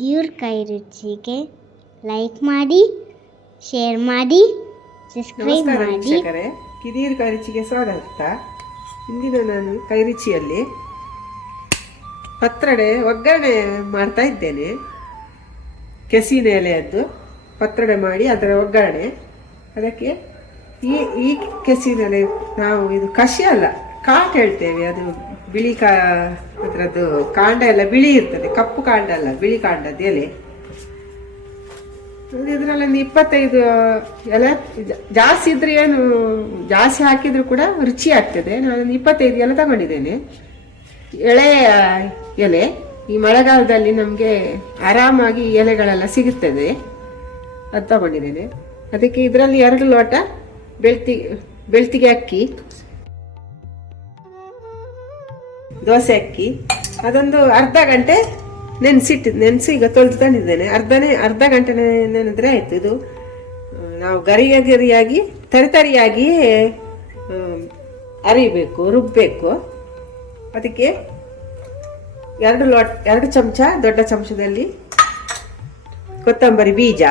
ದೇವ್ರ ಕೈ ರುಚಿಗೆ ಲೈಕ್ ಮಾಡಿ, ಶೇರ್ ಮಾಡಿ, ಸಬ್ಸ್ಕ್ರೈಬ್ ನಮಸ್ಕಾರ ಮಾಡಿ. ವೀಕ್ಷಕರೇ, ಕಿದಿಯೂರ್ ಕೈ ರುಚಿಗೆ ಸ್ವಾಗತ. ಇಂದಿನ ನಾನು ಕೈ ರುಚಿಯಲ್ಲಿ ಪತ್ರೊಡೆ ಒಗ್ಗರಣೆ ಮಾಡ್ತಾ ಇದ್ದೇನೆ. ಕೆಸಿನ ಎಲೆಯದ್ದು ಪತ್ರೊಡೆ ಮಾಡಿ ಅದರ ಒಗ್ಗರಣೆ. ಅದಕ್ಕೆ ಈ ಕೆಸಿನ ಎಲೆ ನಾವು ಇದು ಕಷಿ ಅಲ್ಲ, ಕಾಟ್ ಹೇಳ್ತೇವೆ. ಅದು ಬಿಳಿ ಅದರದ್ದು ಕಾಂಡ ಎಲ್ಲ ಬಿಳಿ ಇರ್ತದೆ, ಕಪ್ಪು ಕಾಂಡ ಅಲ್ಲ, ಬಿಳಿ ಕಾಂಡದ ಎಲೆ. ಇದರಲ್ಲಿ ಒಂದು 25 ಎಲೆ ಜಾಸ್ತಿ ಇದ್ರೆ ಏನು ಜಾಸ್ತಿ ಹಾಕಿದ್ರು ಕೂಡ ರುಚಿ ಆಗ್ತದೆ. ನಾನೊಂದು 25 ಎಲೆ ತಗೊಂಡಿದ್ದೇನೆ. ಎಳೆಯ ಎಲೆ ಈ ಮಳೆಗಾಲದಲ್ಲಿ ನಮಗೆ ಆರಾಮಾಗಿ ಈ ಎಲೆಗಳೆಲ್ಲ ಸಿಗುತ್ತದೆ, ಅದು ತಗೊಂಡಿದ್ದೇನೆ. ಅದಕ್ಕೆ ಇದರಲ್ಲಿ 2 ಲೋಟ ಬೆಳ್ತಿಗೆ ಅಕ್ಕಿ, ದೋಸೆ ಅಕ್ಕಿ, ಅದೊಂದು ಅರ್ಧ ಗಂಟೆ ನೆನೆಸಿ ಈಗ ತೊಳೆದು ತಂದಿದ್ದೇನೆ. ಅರ್ಧ ಗಂಟೆ ನೆನೆದ್ರೆ ಆಯ್ತು. ಇದು ನಾವು ಗರಿಯಾಗಿ ತರಿಯಾಗಿ ಅರಿಬೇಕು, ರುಬ್ಬಬೇಕು. ಅದಕ್ಕೆ 2 ಚಮಚ ದೊಡ್ಡ ಚಮಚದಲ್ಲಿ ಕೊತ್ತಂಬರಿ ಬೀಜ,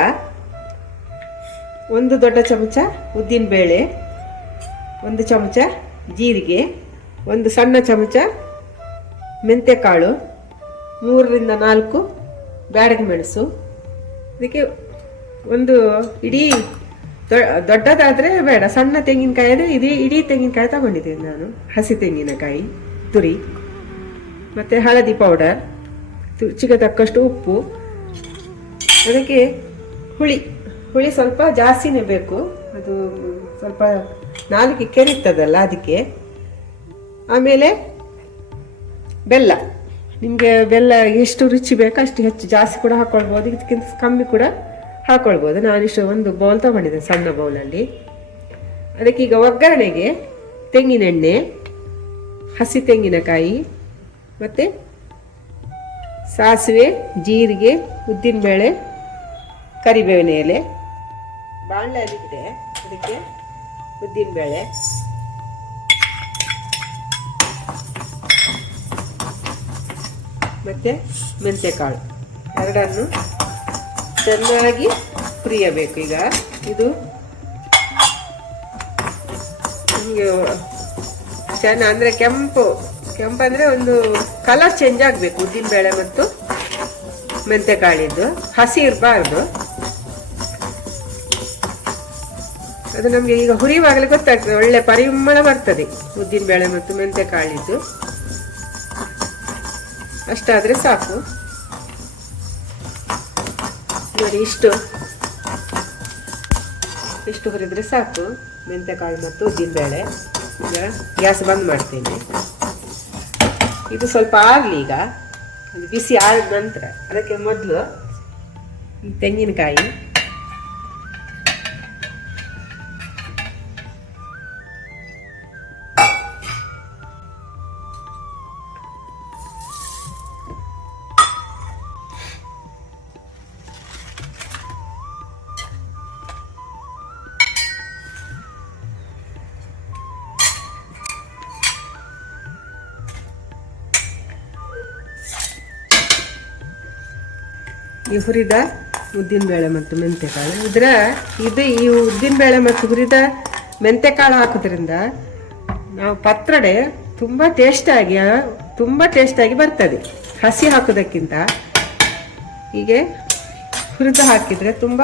1 ದೊಡ್ಡ ಚಮಚ ಉದ್ದಿನ ಬೇಳೆ, 1 ಚಮಚ ಜೀರಿಗೆ, 1 ಸಣ್ಣ ಚಮಚ ಮೆಂತ್ಯಕಾಳು, 3 ರಿಂದ 4 ಬ್ಯಾಡಗಿ ಮೆಣಸು. ಅದಕ್ಕೆ ಒಂದು ಇಡೀ ದೊಡ್ಡದಾದರೆ ಬೇಡ, ಸಣ್ಣ ತೆಂಗಿನಕಾಯಿ ಆದರೆ ಇಡೀ ತೆಂಗಿನಕಾಯಿ ತಗೊಂಡಿದ್ದೇನೆ ನಾನು, ಹಸಿ ತೆಂಗಿನಕಾಯಿ ತುರಿ. ಮತ್ತು ಹಳದಿ ಪೌಡರ್, ರುಚಿಗೆ ತಕ್ಕಷ್ಟು ಉಪ್ಪು. ಅದಕ್ಕೆ ಹುಳಿ ಸ್ವಲ್ಪ ಜಾಸ್ತಿನೇ ಬೇಕು, ಅದು ಸ್ವಲ್ಪ ನಾಲಿಗೆ ಕೆರಿತದಲ್ಲ ಅದಕ್ಕೆ. ಆಮೇಲೆ ಬೆಲ್ಲ, ನಿಮಗೆ ಬೆಲ್ಲ ಎಷ್ಟು ರುಚಿ ಬೇಕೋ ಅಷ್ಟು ಹೆಚ್ಚು ಜಾಸ್ತಿ ಕೂಡ ಹಾಕ್ಕೊಳ್ಬೋದು, ಇದಕ್ಕಿಂತ ಕಮ್ಮಿ ಕೂಡ ಹಾಕ್ಕೊಳ್ಬೋದು. ನಾನಿಷ್ಟು 1 ಬೌಲ್ ತಗೊಂಡಿದ್ದೆ, ಸಣ್ಣ ಬೌಲಲ್ಲಿ. ಅದಕ್ಕೆ ಈಗ ಒಗ್ಗರಣೆಗೆ ತೆಂಗಿನೆಣ್ಣೆ, ಹಸಿ ತೆಂಗಿನಕಾಯಿ, ಮತ್ತು ಸಾಸಿವೆ, ಜೀರಿಗೆ, ಉದ್ದಿನಬೇಳೆ, ಕರಿಬೇವಿನ ಎಲೆ, ಬಾಣಲೆಯಲ್ಲಿದೆ. ಅದಕ್ಕೆ ಉದ್ದಿನಬೇಳೆ, ಮತ್ತು ಮೆಂತ್ಯಕಾಳು ಎರಡನ್ನು ಚೆನ್ನಾಗಿ ಹುರಿಯಬೇಕು. ಈಗ ಇದು ನಿಮಗೆ ಅಂದರೆ ಕೆಂಪು ಅಂದರೆ ಒಂದು ಕಲರ್ ಚೇಂಜ್ ಆಗಬೇಕು. ಉದ್ದಿನಬೇಳೆ ಮತ್ತು ಮೆಂತ್ಯಕಾಳಿದ್ದು ಹಸಿ ಇರಬಾರ್ದು. ಅದು ನಮಗೆ ಈಗ ಹುರಿಯುವಾಗಲೇ ಗೊತ್ತಾಗ್ತದೆ, ಒಳ್ಳೆ ಪರಿಮಳ ಬರ್ತದೆ ಉದ್ದಿನಬೇಳೆ ಮತ್ತು ಮೆಂತ್ಯಕಾಳಿದ್ದು. ಅಷ್ಟಾದರೆ ಸಾಕು ನೋಡಿ, ಇಷ್ಟು ಹುರಿದ್ರೆ ಸಾಕು ಮೆಂತ್ಯಕಾಳು ಮತ್ತು ಉದ್ದಿನಬೇಳೆ. ಈಗ ಗ್ಯಾಸ್ ಬಂದ್ ಮಾಡ್ತೇನೆ. ಇದು ಸ್ವಲ್ಪ ಆಗಲಿ. ಈಗ ಅದು ಬಿಸಿ ಆದ ನಂತರ ಅದಕ್ಕೆ ಮೊದಲು ಈ ತೆಂಗಿನಕಾಯಿ, ಈ ಹುರಿದ ಉದ್ದಿನಬೇಳೆ ಮತ್ತು ಮೆಂತ್ಯಕಾಳು, ಈ ಉದ್ದಿನಬೇಳೆ ಮತ್ತು ಹುರಿದ ಮೆಂತ್ಯಕಾಳು ಹಾಕೋದ್ರಿಂದ ನಾವು ಪತ್ರೊಡೆ ತುಂಬ ಟೇಸ್ಟಾಗಿ ಬರ್ತದೆ. ಹಸಿ ಹಾಕೋದಕ್ಕಿಂತ ಹೀಗೆ ಹುರಿದು ಹಾಕಿದರೆ ತುಂಬ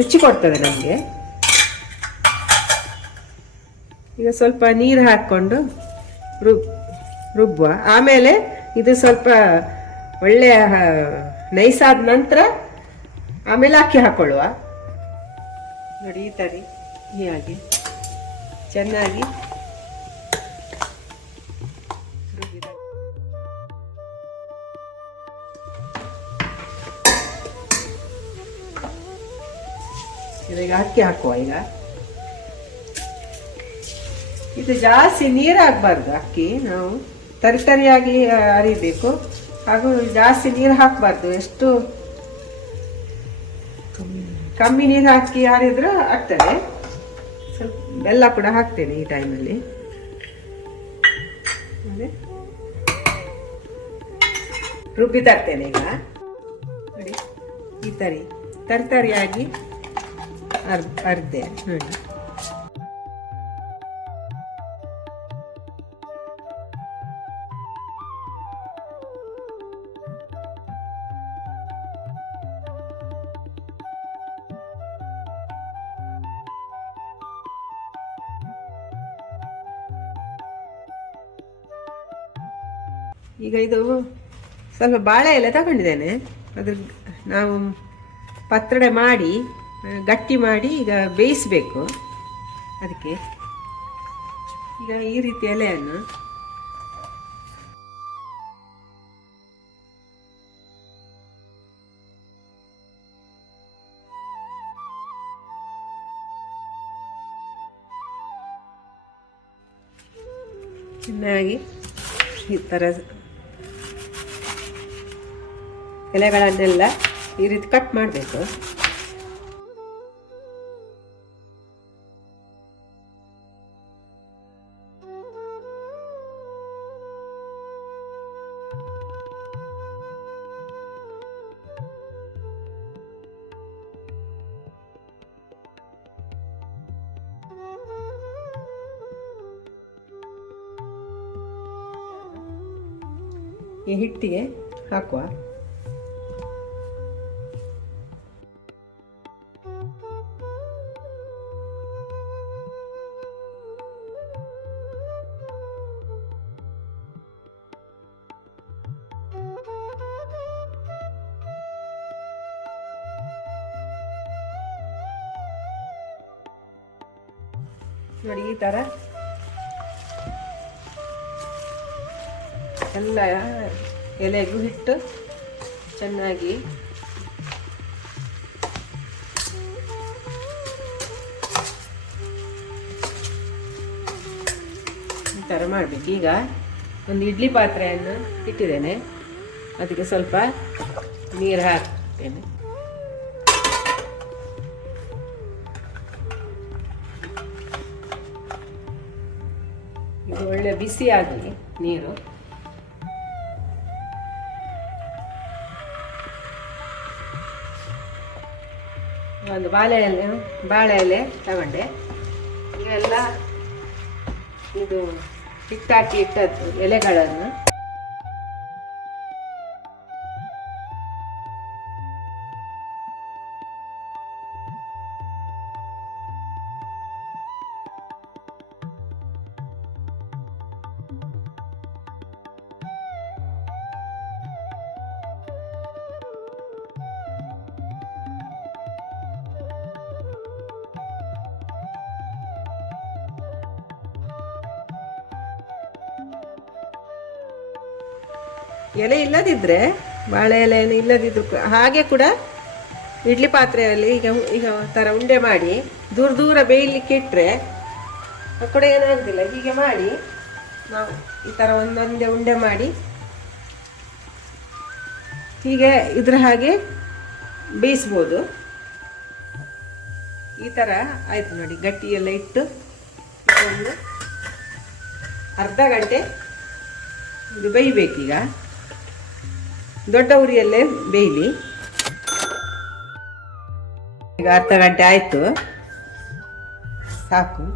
ರುಚಿ ಕೊಡ್ತದೆ ನಮಗೆ. ಈಗ ಸ್ವಲ್ಪ ನೀರು ಹಾಕ್ಕೊಂಡು ರುಬ್ಬುವ. ಆಮೇಲೆ ಇದು ಸ್ವಲ್ಪ ಒಳ್ಳೆಯ ನೈಸಾದ ನಂತರ ಆಮೇಲೆ ಅಕ್ಕಿ ಹಾಕೊಳ್ಳುವ. ನೋಡಿ, ಈ ಥರ ಹೀಗಾಗಿ ಚೆನ್ನಾಗಿ ಈಗ ಅಕ್ಕಿ ಹಾಕುವ. ಈಗ ಇದು ಜಾಸ್ತಿ ನೀರು ಹಾಕಬಾರ್ದು. ಅಕ್ಕಿ ನಾವು ತರಿಯಾಗಿ ಅರಿಬೇಕು, ಹಾಗೂ ಜಾಸ್ತಿ ನೀರು ಹಾಕಬಾರ್ದು. ಎಷ್ಟು ಕಮ್ಮಿ ನೀರು ಹಾಕಿ ಅರಿದ್ರೂ ಆಗ್ತದೆ. ಸ್ವಲ್ಪ ಬೆಲ್ಲ ಕೂಡ ಹಾಕ್ತೇನೆ ಈ ಟೈಮಲ್ಲಿ. ರುಬ್ಬಿ ತರ್ತೇನೆ ಈಗ. ನೋಡಿ, ಈ ತರಿಯಾಗಿ ಅರ್ದೆ ನೋಡಿ. ಈಗ ಇದು ಸ್ವಲ್ಪ ಬಾಳೆ ಎಲೆ ತಗೊಂಡಿದ್ದೇನೆ. ಅದ್ರ ನಾವು ಪತ್ರೊಡೆ ಮಾಡಿ ಗಟ್ಟಿ ಮಾಡಿ ಈಗ ಬೇಯಿಸಬೇಕು. ಅದಕ್ಕೆ ಈಗ ಈ ರೀತಿ ಎಲೆಯನ್ನು ಚೆನ್ನಾಗಿ ಈ ಥರ ಎಲೆಗಳನ್ನೆಲ್ಲ ಈ ರೀತಿ ಕಟ್ ಮಾಡಬೇಕು. ಈ ಹಿಟ್ಟಿಗೆ ಹಾಕುವ. ನೋಡಿ ಈ ಥರ ಎಲ್ಲ ಎಲೆಗೂ ಹಿಟ್ಟು ಚೆನ್ನಾಗಿ ಈ ಥರ ಮಾಡಬೇಕು. ಈಗ ಒಂದು ಇಡ್ಲಿ ಪಾತ್ರೆಯನ್ನು ಇಟ್ಟಿದ್ದೇನೆ, ಅದಕ್ಕೆ ಸ್ವಲ್ಪ ನೀರು ಹಾಕ್ತೇನೆ. ಇದು ಒಳ್ಳೆ ಬಿಸಿ ಆಗಲಿ ನೀರು. ಒಂದು ಬಾಳೆ ಎಲೆ ತಗೊಂಡೆ. ಇವೆಲ್ಲ ಇದು ಹಿಟ್ಟಾಕಿ ಇಟ್ಟದ್ದು ಎಲೆಗಳನ್ನು ಎಲೆ ಇಲ್ಲದಿದ್ದರೆ ಬಾಳೆ ಎಲೆ ಇಲ್ಲದಿದ್ರು ಹಾಗೆ ಕೂಡ ಇಡ್ಲಿ ಪಾತ್ರೆಯಲ್ಲಿ ಈಗ ಥರ ಉಂಡೆ ಮಾಡಿ ದೂರ ದೂರ ಬೇಯಲಿಕ್ಕೆ ಇಟ್ಟರೆ ಆ ಕಡೆ ಏನಾಗೋದಿಲ್ಲ. ಹೀಗೆ ಮಾಡಿ ನಾವು ಈ ಥರ ಒಂದೊಂದೇ ಉಂಡೆ ಮಾಡಿ ಹೀಗೆ ಇದ್ರ ಹಾಗೆ ಬೇಯಿಸ್ಬೋದು. ಈ ಥರ ಆಯಿತು ನೋಡಿ. ಗಟ್ಟಿ ಎಲ್ಲ ಇಟ್ಟು ಒಂದು ಅರ್ಧ ಗಂಟೆ ಇದು ಬೇಯಬೇಕೀಗ. ದೊಡ್ಡ ಉರಿಯಲ್ಲೇ ಬೇಯಲಿ. ಈಗ ಅರ್ಧ ಗಂಟೆ ಆಯಿತು, ಸಾಕು.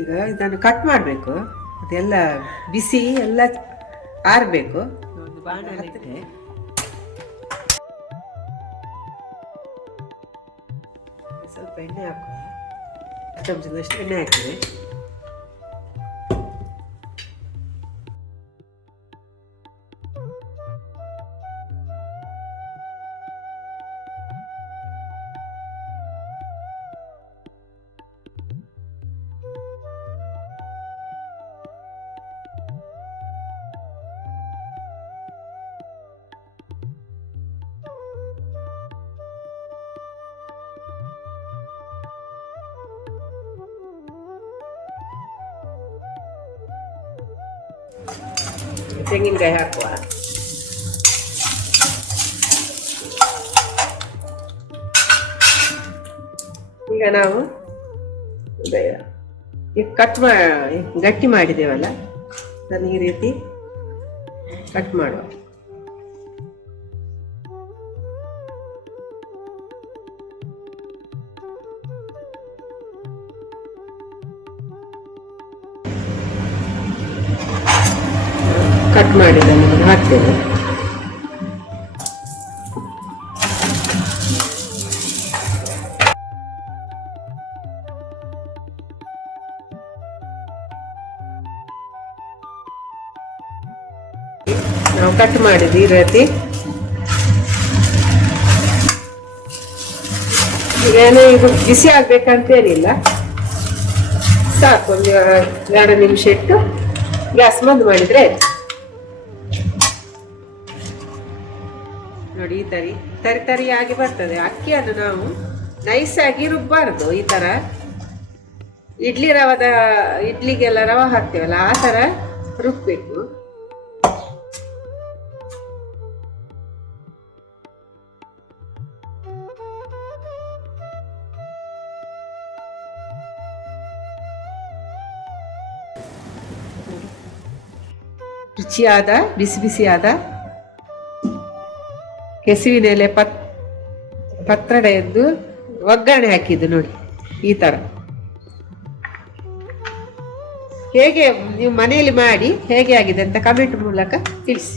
ಈಗ ಇದನ್ನು ಕಟ್ ಮಾಡಬೇಕು. ಅದೆಲ್ಲ ಬಿಸಿ ಎಲ್ಲ ಆರಬೇಕು. ಒಂದು ಬಾಣಲೆ ಇಟ್ಟೆ, ಸ್ವಲ್ಪ ಎಣ್ಣೆ ಹಾಕುವ. ಚಮಚದಷ್ಟು ಎಣ್ಣೆ ಹಾಕಿದೆ. ತೆಂಗಿನಕಾಯಿ ಹಾಕುವ. ಈಗ ನಾವು ಗಟ್ಟಿ ಮಾಡಿದ್ದೇವಲ್ಲ, ಅದನ್ನು ಈ ರೀತಿ ಕಟ್ ಮಾಡುವ. ಕಟ್ ಮಾಡಿದ್ದನ್ನು ಹಾಕ್ತೇವೆ. ನಾವು ಕಟ್ ಮಾಡಿದ್ವಿ ಈ ರೀತಿ. ಏನು ಇದು ಬಿಸಿ ಆಗ್ಬೇಕಂತೇನಿಲ್ಲ, ಸಾಕು. ಒಂದು 2 ನಿಮಿಷ ಇಟ್ಟು ಗ್ಯಾಸ್ ಬಂದ್ ಮಾಡಿದ್ರೆ ಆಯ್ತು. ನೋಡಿ, ಈ ತರಿಯಾಗಿ ಬರ್ತದೆ. ಅಕ್ಕಿಯನ್ನು ನಾವು ನೈಸ್ ಆಗಿ ರುಬ್ಬಾರ್ದು. ಈ ತರ ಇಡ್ಲಿಗೆಲ್ಲ ರವೆ ಹಾಕ್ತೇವಲ್ಲ, ಆ ತರ ರುಬ್ಬೇಕು. ರುಚಿಯಾದ ಬಿಸಿ ಬಿಸಿಯಾದ ಕೆಸುವಿನ ಎಲೆ ಪತ್ರೊಡೆ ಎದ್ದು ಒಗ್ಗರಣೆ ಹಾಕಿದ್ದು ನೋಡಿ, ಈ ತರ. ಹೇಗೆ ನೀವು ಮನೆಯಲ್ಲಿ ಮಾಡಿ ಹೇಗೆ ಆಗಿದೆ ಅಂತ ಕಮೆಂಟ್ ಮೂಲಕ ತಿಳಿಸಿ.